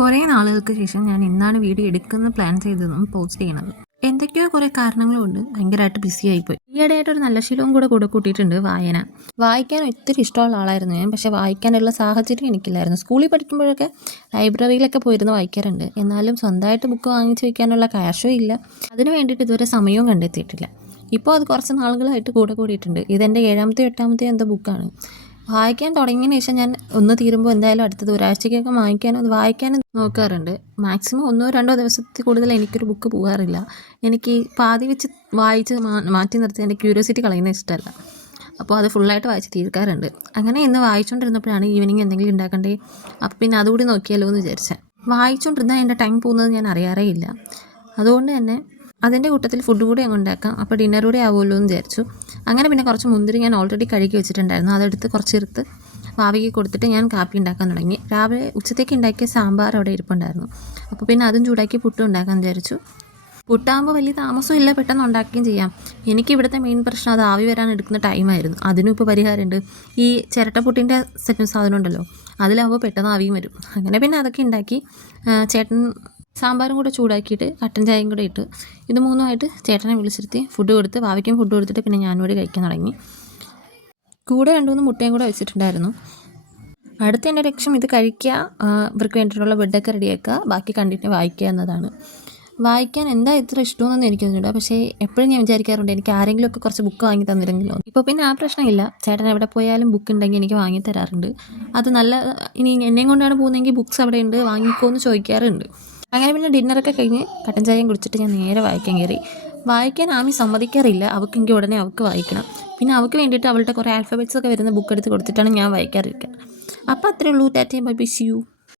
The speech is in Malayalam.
കുറേ നാളുകൾക്ക് ശേഷം ഞാൻ ഇന്നാണ് വീഡിയോ എടുക്കുന്ന പ്ലാൻ ചെയ്തതും പോസ്റ്റ് ചെയ്യണത്. എന്തൊക്കെയോ കുറേ കാരണങ്ങളുണ്ട് ഭയങ്കരമായിട്ട് ബിസി ആയിപ്പോയി. ഈയിടെയായിട്ട് ഒരു നല്ല ശീലവും കൂടെ കൂട്ടിയിട്ടുണ്ട് വായന. വായിക്കാൻ ഒത്തിരി ഇഷ്ടമുള്ള ആളായിരുന്നു ഞാൻ, പക്ഷേ വായിക്കാനുള്ള സാഹചര്യം എനിക്കില്ലായിരുന്നു. സ്കൂളിൽ പഠിക്കുമ്പോഴൊക്കെ ലൈബ്രറിയിലൊക്കെ പോയിരുന്ന് വായിക്കാറുണ്ട്. എന്നാലും സ്വന്തമായിട്ട് ബുക്ക് വാങ്ങിച്ച് വയ്ക്കാനുള്ള ക്യാഷും ഇല്ല. അതിന് വേണ്ടിയിട്ട് ഇതുവരെ സമയവും കണ്ടെത്തിയിട്ടില്ല. ഇപ്പോൾ അത് കുറച്ച് നാളുകളായിട്ട് കൂടിയിട്ടുണ്ട്. ഇതെൻ്റെ 7ാമത്തെ 8ാമത്തെ എന്തോ ബുക്കാണ്. വായിക്കാൻ തുടങ്ങിയതിന് ശേഷം ഞാൻ ഒന്ന് തീരുമ്പോൾ എന്തായാലും അടുത്തത് ഒരാഴ്ചയ്ക്കൊക്കെ വായിക്കാനും നോക്കാറുണ്ട്. മാക്സിമം 1-2 ദിവസത്തിൽ കൂടുതൽ എനിക്കൊരു ബുക്ക് പോകാറില്ല. എനിക്ക് പാതി വെച്ച് വായിച്ച് മാറ്റി നിർത്തി എൻ്റെ ക്യൂരിയോസിറ്റി കളയുന്നത് ഇഷ്ടമല്ല. അപ്പോൾ അത് ഫുള്ളായിട്ട് വായിച്ച് തീർക്കാറുണ്ട്. അങ്ങനെ ഇന്ന് വായിച്ചുകൊണ്ടിരുന്നപ്പോഴാണ് ഈവനിങ് എന്തെങ്കിലും ഉണ്ടാക്കണ്ടേ, അപ്പോൾ പിന്നെ അതുകൂടി നോക്കിയാലോ എന്ന് വിചാരിച്ചത്. വായിച്ചുകൊണ്ടിരുന്നാൽ എൻ്റെ ടൈം പോകുന്നത് ഞാൻ അറിയാറേ ഇല്ല. അതുകൊണ്ട് തന്നെ അതിൻ്റെ കൂട്ടത്തിൽ ഫുഡ് കൂടി അങ്ങ് ഉണ്ടാക്കാം, അപ്പോൾ ഡിന്നർ കൂടി ആവുമല്ലോ എന്ന് വിചാരിച്ചു. അങ്ങനെ പിന്നെ കുറച്ച് മുന്തിരി ഞാൻ ഓൾറെഡി കഴുകി വെച്ചിട്ടുണ്ടായിരുന്നു. അതെടുത്ത് കുറച്ചെടുത്ത് ഭാവിക്ക് കൊടുത്തിട്ട് ഞാൻ കാപ്പി ഉണ്ടാക്കാൻ തുടങ്ങി. രാവിലെ ഉച്ചത്തേക്ക് ഉണ്ടാക്കിയ സാമ്പാർ അവിടെ ഇരിപ്പുണ്ടായിരുന്നു. അപ്പോൾ പിന്നെ അതും ചൂടാക്കി പുട്ടും ഉണ്ടാക്കാൻ വിചാരിച്ചു. പുട്ടാകുമ്പോൾ വലിയ താമസവും ഇല്ല, പെട്ടെന്ന് ഉണ്ടാക്കുകയും ചെയ്യാം. എനിക്ക് ഇവിടുത്തെ മെയിൻ പ്രശ്നം അത് ആവി വരാൻ എടുക്കുന്ന ടൈമായിരുന്നു. അതിനും ഇപ്പോൾ പരിഹാരമുണ്ട്. ഈ ചിരട്ടപ്പുട്ടിൻ്റെ സാധനം ഉണ്ടല്ലോ, അതിലാവുമ്പോൾ പെട്ടെന്ന് ആവിയും വരും. അങ്ങനെ പിന്നെ അതൊക്കെ ഉണ്ടാക്കി ചേട്ടൻ സാമ്പാറും കൂടെ ചൂടാക്കിയിട്ട് കട്ടൻ ചായയും കൂടെ ഇട്ട് ഇത് മൂന്നുമായിട്ട് ചേട്ടനെ വിളിച്ചിരുത്തി ഫുഡ് കൊടുത്ത് ഭാവിക്കും ഫുഡ് കൊടുത്തിട്ട് പിന്നെ ഞാനും കൂടി കഴിക്കാൻ തുടങ്ങി. കൂടെ 2-3 മുട്ടയും കൂടെ വെച്ചിട്ടുണ്ടായിരുന്നു. അടുത്ത എൻ്റെ ലക്ഷ്യം ഇത് കഴിക്കുക, ഇവർക്ക് വേണ്ടിയിട്ടുള്ള ബെഡൊക്കെ റെഡിയാക്കുക, ബാക്കി കണ്ടിട്ട് വായിക്കുക എന്നതാണ്. വായിക്കാൻ എന്താ ഇത്ര ഇഷ്ടമെന്നൊന്നും എനിക്കൊന്നുമില്ല, പക്ഷേ എപ്പോഴും ഞാൻ വിചാരിക്കാറുണ്ട് എനിക്ക് ആരെങ്കിലുമൊക്കെ കുറച്ച് ബുക്ക് വാങ്ങി തന്നിരുന്നെങ്കിലോ. ഇപ്പോൾ പിന്നെ ആ പ്രശ്നമില്ല. ചേട്ടൻ എവിടെ പോയാലും ബുക്ക് ഉണ്ടെങ്കിൽ എനിക്ക് വാങ്ങി തരാറുണ്ട്. അത് നല്ല, ഇനി എന്നെയും കൊണ്ടാണ് പോകുന്നതെങ്കിൽ ബുക്ക്സ് അവിടെ ഉണ്ട് വാങ്ങിക്കോ എന്ന് ചോദിക്കാറുണ്ട്. അങ്ങനെ പിന്നെ ഡിന്നറൊക്കെ കഴിഞ്ഞ് കട്ടൻ ചായയും കുടിച്ചിട്ട് ഞാൻ നേരെ വായിക്കാൻ കയറി. വായിക്കാൻ ആമി സമ്മതിക്കാറില്ല. അവൾക്കെങ്കിൽ ഉടനെ അവൾക്ക് വായിക്കണം. പിന്നെ അവൾക്ക് വേണ്ടിയിട്ട് അവളുടെ കുറേ ആൽഫബറ്റ്സ് ഒക്കെ വരുന്ന ബുക്ക് എടുത്ത് കൊടുത്തിട്ടാണ് ഞാൻ വായിക്കാറിരിക്കുക. അപ്പോൾ അത്രേ ഉള്ളൂ. ടാറ്റ ബൈ ബൈ, സീ യു.